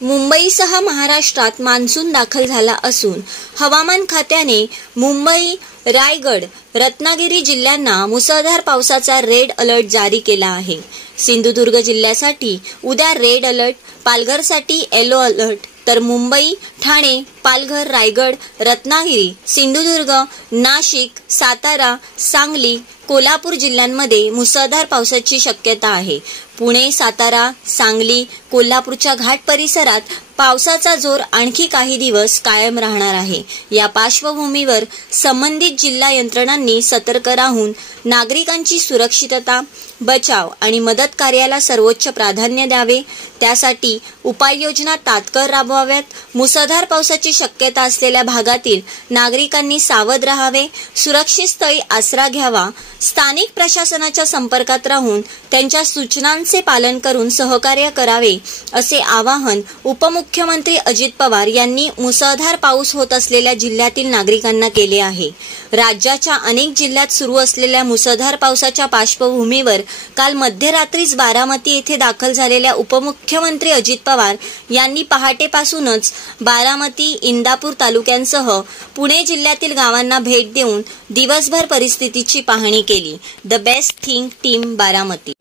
मुंबईसह महाराष्ट्रात मान्सून दाखल झाला असून हवामान खात्याने मुंबई, रायगड, रत्नागिरी जिल्ह्यांना मुसळधार पावसाचा रेड अलर्ट जारी केला आहे। सिंधुदुर्ग जिल्ह्यासाठी उद्या रेड अलर्ट, पालघरसाठी येलो अलर्ट, तर मुंबई, ठाणे, पालघर, रायगड, रत्नागिरी, सिंधुदुर्ग, नाशिक, सातारा, सांगली, कोल्हापूर जिल्ह्यांमध्ये मुसळधार पावसाची शक्यता आहे। पुणे, सातारा, सांगली, कोल्हापूरच्या घाट परिसरात पावसाचा जोर आणखी काही दिवस कायम राहणार आहे। या पार्श्वभूमीवर संबंधित जिल्हा यंत्रणांनी सतर्क राहून नागरिकांची सुरक्षितता, बचाव आणि मदत कार्याला सर्वोच्च प्राधान्य द्यावे, त्यासाठी उपाययोजना तात्काळ राबवाव्यात। मुसळधार पावसाची शक्यता असलेल्या भागातील नागरिकांनी सावध राहावे, सुरक्षित स्थळी आसरा घ्यावा, स्थानिक प्रशासनाच्या संपर्कात राहून त्यांच्या सूचनांचे पालन करून सहकार्य करावे, असे आवाहन उपमुख्यमंत्री अजित पवार यांनी मुसळधार पाऊस होत असलेल्या जिल्ह्यातील नागरिकांना केले आहे। राज्याच्या अनेक जिल्ह्यात सुरू असलेल्या मुसळधार पावसाच्या पार्श्वभूमीवर काल मध्यरात्रीच बारामती येथे दाखल झालेल्या उपमुख्यमंत्री अजित पवार यांनी पहाटेपासूनच बारामती, इंदापूर तालुक्यांसह पुणे जिल्ह्यातील गावांना भेट देऊन दिवसभर परिस्थितीची पाहणी केली। The best thing team Baramati.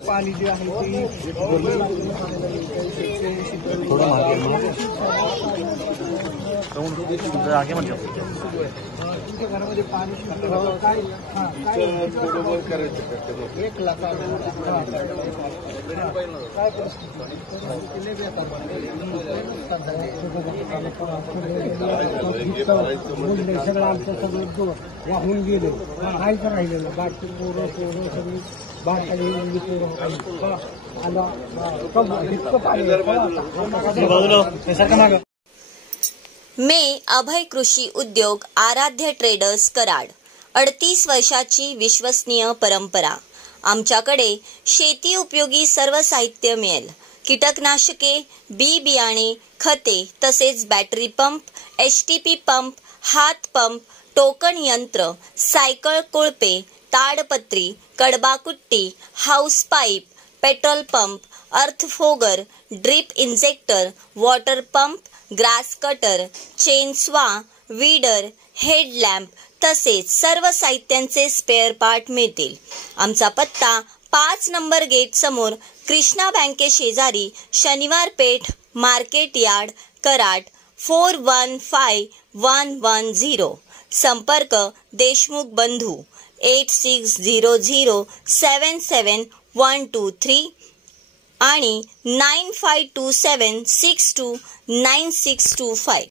घरामध्ये पाणी सगळं आमचं सगळं वाहून गेले, काहीच राहिलेलं बाकी पोरं सगळी बारकाली मे अभय कृषी उद्योग आराध्य ट्रेडर्स कराड। 38 वर्षाची विश्वसनीय परंपरा। आमच्याकडे शेती उपयोगी सर्व साहित्य मिळेल। कीटकनाशके, बी बियाणे, खते तसेच बॅटरी पंप, एचटीपी पंप, हात पंप, टोकन यंत्र, सायकल कोळपे, ताडपत्री, कडबाकुट्टी, हाऊस पाईप, पेट्रोल पंप, अर्थ fogger, drip injector, water pump, grass cutter, चेनस्वा, weeder, headlamp तसेच सर्व साहित्यांचे स्पेअर पार्ट मिळतील। आमचा पत्ता 5 नंबर गेट समोर, कृष्णा बँके शेजारी, शनिवार पेठ, मार्केट यार्ड, कराड 415110। संपर्क देशमुख बंधू 8600771123 आणि 9527629625।